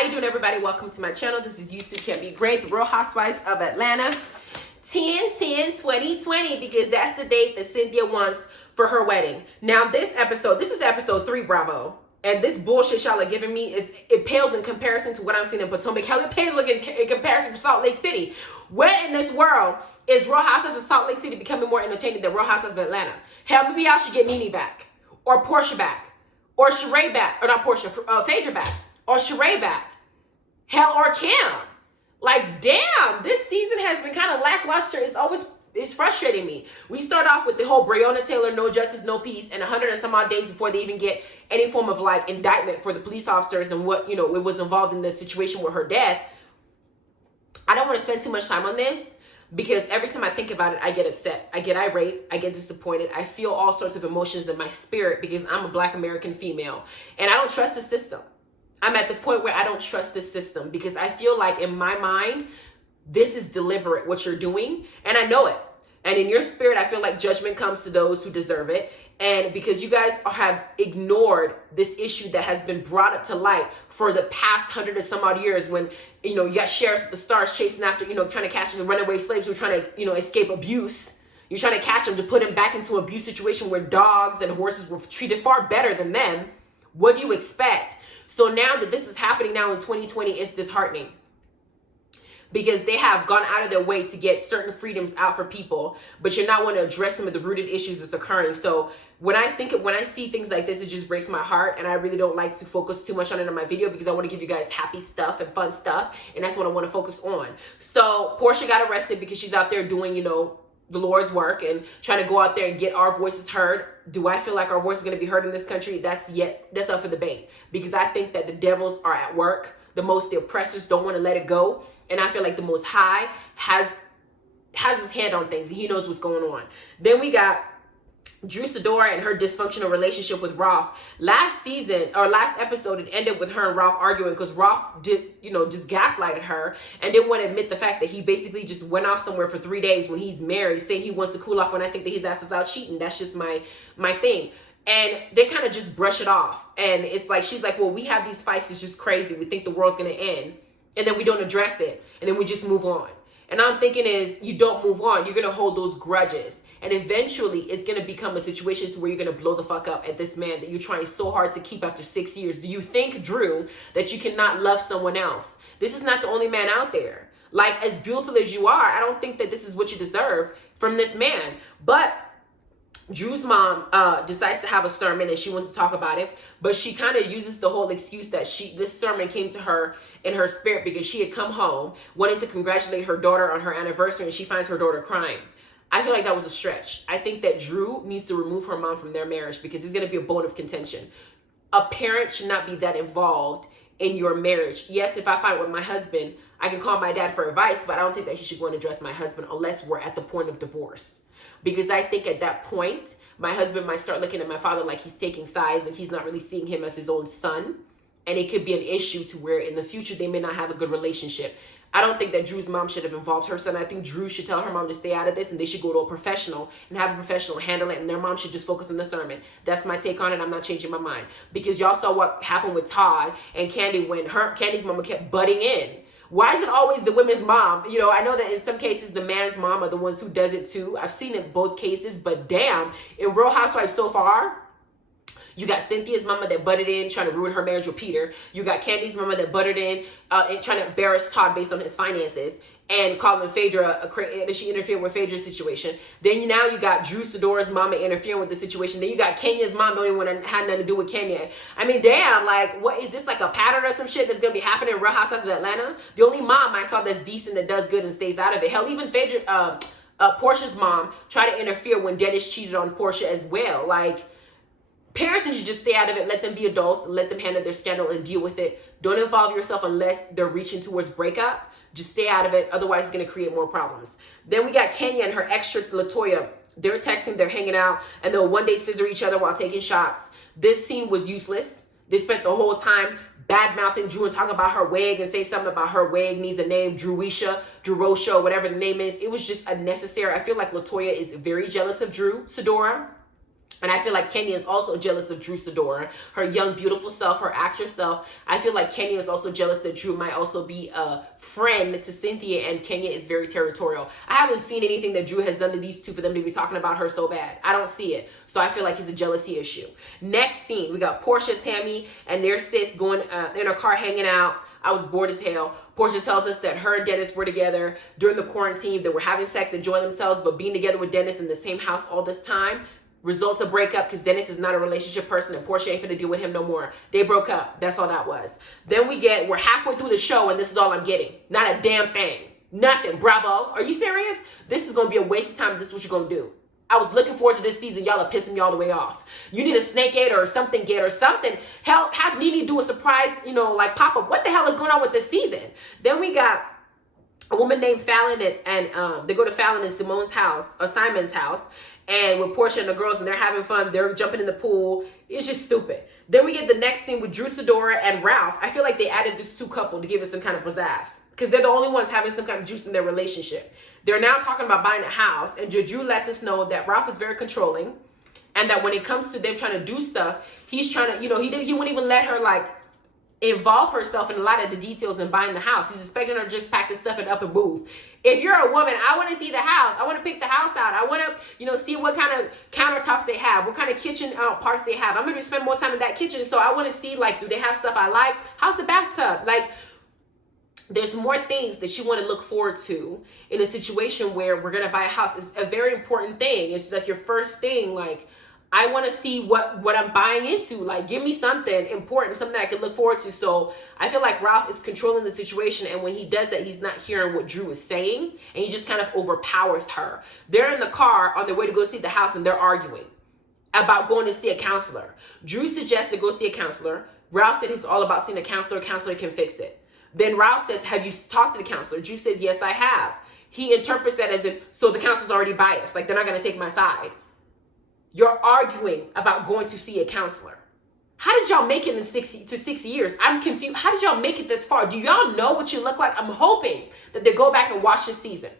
How you doing, everybody? Welcome to my channel. This is YouTube Can Be Great, the Real Housewives of Atlanta. 10/10/2020, because that's the date that Cynthia wants for her wedding. Now, this is episode 3, Bravo. And this bullshit y'all are giving me, it pales in comparison to what I'm seeing in Potomac. Hell, it pales in comparison to Salt Lake City. Where in this world is Real Housewives of Salt Lake City becoming more entertaining than Real Housewives of Atlanta? Hell, maybe y'all should get Nene back, or Portia back, or Sheree back, or not Portia, Phaedra back, or Sheree back. Hell, or Kim. Like, damn, this season has been kind of lackluster. It's frustrating me. We start off with the whole Breonna Taylor, no justice, no peace, and 100 and some odd days before they even get any form of like indictment for the police officers and what, it was involved in the situation with her death. I don't want to spend too much time on this because every time I think about it, I get upset. I get irate. I get disappointed. I feel all sorts of emotions in my spirit because I'm a Black American female and I don't trust the system. I'm at the point where I don't trust this system because I feel like in my mind, this is deliberate what you're doing, and I know it. And in your spirit, I feel like judgment comes to those who deserve it. And because you guys have ignored this issue that has been brought up to light for the past 100 and some odd years, when you got sheriffs at the stars chasing after, trying to catch the runaway slaves who are trying to, escape abuse. You're trying to catch them to put them back into an abuse situation where dogs and horses were treated far better than them. What do you expect? So now that this is happening now in 2020, it's disheartening because they have gone out of their way to get certain freedoms out for people, but you're not want to address some of the rooted issues that's occurring. So when I see things like this, it just breaks my heart, and I really don't like to focus too much on it in my video because I want to give you guys happy stuff and fun stuff, and that's what I want to focus on. So Portia got arrested because she's out there doing, the Lord's work and trying to go out there and get our voices heard. Do I feel like our voice is going to be heard in this country? That's up for debate, because I think that the devils are at work. The oppressors don't want to let it go. And I feel like the Most High has his hand on things and he knows what's going on. Then we got Drew Sidora and her dysfunctional relationship with Ralph. Last episode, it ended with her and Ralph arguing because Ralph just gaslighted her and didn't want to admit the fact that he basically just went off somewhere for 3 days when he's married, saying he wants to cool off when I think that his ass was out cheating. That's just my thing. And they kind of just brush it off. And it's like, she's like, well, we have these fights. It's just crazy. We think the world's going to end. And then we don't address it. And then we just move on. And I'm thinking is, you don't move on. You're going to hold those grudges. And eventually it's going to become a situation to where you're going to blow the fuck up at this man that you're trying so hard to keep after 6 years. Do you think, Drew, that you cannot love someone else? This is not the only man out there. Like, as beautiful as you are, I don't think that this is what you deserve from this man. But Drew's mom decides to have a sermon and she wants to talk about it, but she kind of uses the whole excuse that this sermon came to her in her spirit because she had come home wanting to congratulate her daughter on her anniversary and she finds her daughter crying. I feel like that was a stretch. I think that Drew needs to remove her mom from their marriage because it's going to be a bone of contention. A parent should not be that involved in your marriage. Yes, if I fight with my husband, I can call my dad for advice, but I don't think that he should go and address my husband unless we're at the point of divorce. Because I think at that point, my husband might start looking at my father like he's taking sides and he's not really seeing him as his own son. And it could be an issue to where in the future they may not have a good relationship. I don't think that Drew's mom should have involved her son. I think Drew should tell her mom to stay out of this and they should go to a professional and have a professional handle it, and their mom should just focus on the sermon. That's my take on it. I'm not changing my mind. Because y'all saw what happened with Todd and Candy when Candy's mama kept butting in. Why is it always the women's mom? I know that in some cases the man's mom are the ones who does it too. I've seen it both cases, but damn, in Real Housewives so far, you got Cynthia's mama that butted in, trying to ruin her marriage with Peter. You got Candy's mama that butted in, and trying to embarrass Todd based on his finances, and calling Phaedra and she interfered with Phaedra's situation. Then now you got Drew Sidora's mama interfering with the situation. Then you got Kenya's mom don't even want to have nothing to do with Kenya. I mean, damn, like, what is this, like a pattern or some shit that's gonna be happening in Real Housewives of Atlanta? The only mom I saw that's decent, that does good and stays out of it. Hell, even Phaedra, Portia's mom tried to interfere when Dennis cheated on Portia as well. Like, parents should just stay out of it. Let them be adults and let them handle their scandal and deal with it. Don't involve yourself unless they're reaching towards breakup. Just stay out of it. Otherwise, it's going to create more problems. Then we got Kenya and her extra Latoya. They're texting, they're hanging out, and they'll one day scissor each other while taking shots. This scene was useless. They spent the whole time bad-mouthing Drew and talking about her wig and say something about her wig needs a name, Drewosha, whatever the name is. It was just unnecessary. I feel like Latoya is very jealous of Drew Sidora. And I feel like Kenya is also jealous of Drew Sidora, her young, beautiful self, her actress self. I feel like Kenya is also jealous that Drew might also be a friend to Cynthia, and Kenya is very territorial. I haven't seen anything that Drew has done to these two for them to be talking about her so bad. I don't see it. So I feel like it's a jealousy issue. Next scene, we got Portia, Tammy, and their sis going in a car hanging out. I was bored as hell. Portia tells us that her and Dennis were together during the quarantine. They were having sex, enjoying themselves, but being together with Dennis in the same house all this time results a breakup because Dennis is not a relationship person and Portia ain't finna deal with him no more. They broke up. That's all that was. Then we're halfway through the show and this is all I'm getting. Not a damn thing. Nothing. Bravo. Are you serious? This is gonna be a waste of time. This is what you're gonna do. I was looking forward to this season. Y'all are pissing me all the way off. You need a snake gate or something gate or something. Hell, have Nene do a surprise, like pop up. What the hell is going on with this season? Then we got a woman named Fallon and they go to Fallon and Simon's house, or Simon's house, and with Portia and the girls, and they're having fun. They're jumping in the pool. It's just stupid. Then we get the next scene with Drew Sidora and Ralph. I feel like they added this two couple to give it some kind of pizzazz because they're the only ones having some kind of juice in their relationship. They're now talking about buying a house, and Drew lets us know that Ralph is very controlling, and that when it comes to them trying to do stuff, he's trying to, he wouldn't even let her involve herself in a lot of the details in buying the house. He's expecting her to just pack the stuff and up and move. If you're a woman, I want to see the house. I want to pick the house out. I want to, see what kind of countertops they have, what kind of kitchen parts they have. I'm going to spend more time in that kitchen. So I want to see, do they have stuff I like? How's the bathtub? There's more things that you want to look forward to in a situation where we're going to buy a house. It's a very important thing. It's your first thing. I want to see what I'm buying into. Give me something important, something I can look forward to. So I feel like Ralph is controlling the situation. And when he does that, he's not hearing what Drew is saying. And he just kind of overpowers her. They're in the car on their way to go see the house, and they're arguing about going to see a counselor. Drew suggests to go see a counselor. Ralph said he's all about seeing a counselor. A counselor can fix it. Then Ralph says, have you talked to the counselor? Drew says, yes, I have. He interprets that as if, so the counselor's already biased. They're not going to take my side. You're arguing about going to see a counselor. How did y'all make it in 6 years? I'm confused. How did y'all make it this far? Do y'all know what you look like? I'm hoping that they go back and watch this season.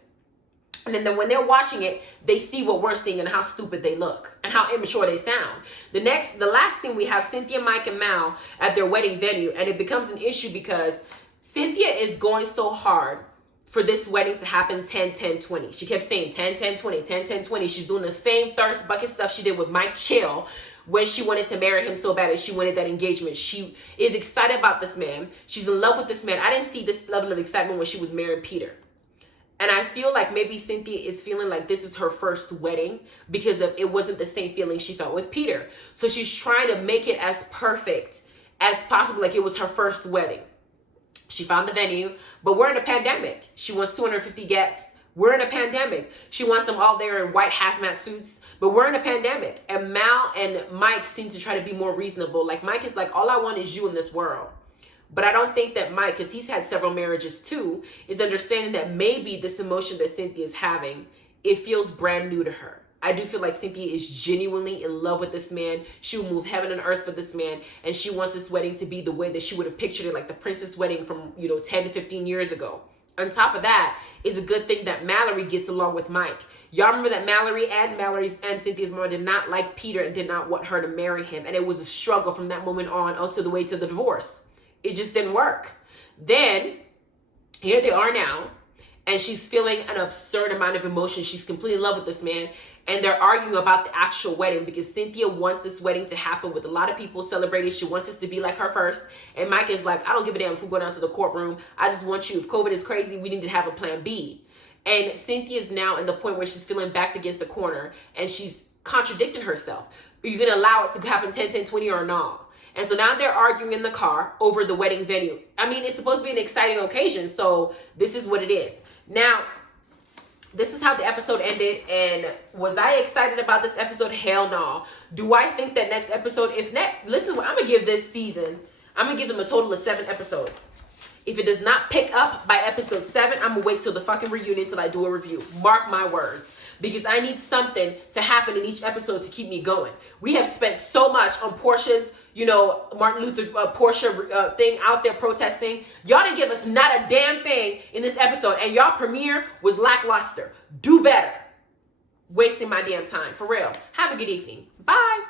And then when they're watching it, they see what we're seeing and how stupid they look and how immature they sound. The last scene, we have Cynthia, Mike, and Mal at their wedding venue. And it becomes an issue because Cynthia is going so hard for this wedding to happen 10-10-20. She kept saying 10-10-20, 10-10-20. She's doing the same thirst bucket stuff she did with Mike Chill when she wanted to marry him so bad and she wanted that engagement. She is excited about this man. She's in love with this man. I didn't see this level of excitement when she was marrying Peter. And I feel like maybe Cynthia is feeling like this is her first wedding because it wasn't the same feeling she felt with Peter. So she's trying to make it as perfect as possible, like it was her first wedding. She found the venue, but we're in a pandemic. She wants 250 guests. We're in a pandemic. She wants them all there in white hazmat suits, but we're in a pandemic. And Mal and Mike seem to try to be more reasonable. Mike is all I want is you in this world. But I don't think that Mike, because he's had several marriages too, is understanding that maybe this emotion that Cynthia is having, it feels brand new to her. I do feel like Cynthia is genuinely in love with this man. She will move heaven and earth for this man. And she wants this wedding to be the way that she would have pictured it, like the princess wedding from, 10 to 15 years ago. On top of that, it's a good thing that Mallory gets along with Mike. Y'all remember that Mallory and Cynthia's mother did not like Peter and did not want her to marry him. And it was a struggle from that moment on until the way to the divorce. It just didn't work. Then, here they are now. And she's feeling an absurd amount of emotion. She's completely in love with this man. And they're arguing about the actual wedding because Cynthia wants this wedding to happen with a lot of people celebrating. She wants this to be like her first. And Mike is like, I don't give a damn if we go down to the courtroom. I just want you. If COVID is crazy, we need to have a plan B. And Cynthia is now in the point where she's feeling backed against the corner. And she's contradicting herself. Are you going to allow it to happen 10-10-20 or not? And so now they're arguing in the car over the wedding venue. I mean, it's supposed to be an exciting occasion. So this is what it is. Now, this is how the episode ended. And was I excited about this episode? Hell no. Do I think that next episode, listen, I'm going to give this season, I'm going to give them a total of 7 episodes. If it does not pick up by episode 7, I'm going to wait till the fucking reunion till I do a review. Mark my words. Because I need something to happen in each episode to keep me going. We have spent so much on Portia's, Martin Luther Portia thing out there protesting. Y'all didn't give us not a damn thing in this episode. And y'all premiere was lackluster. Do better. Wasting my damn time. For real. Have a good evening. Bye.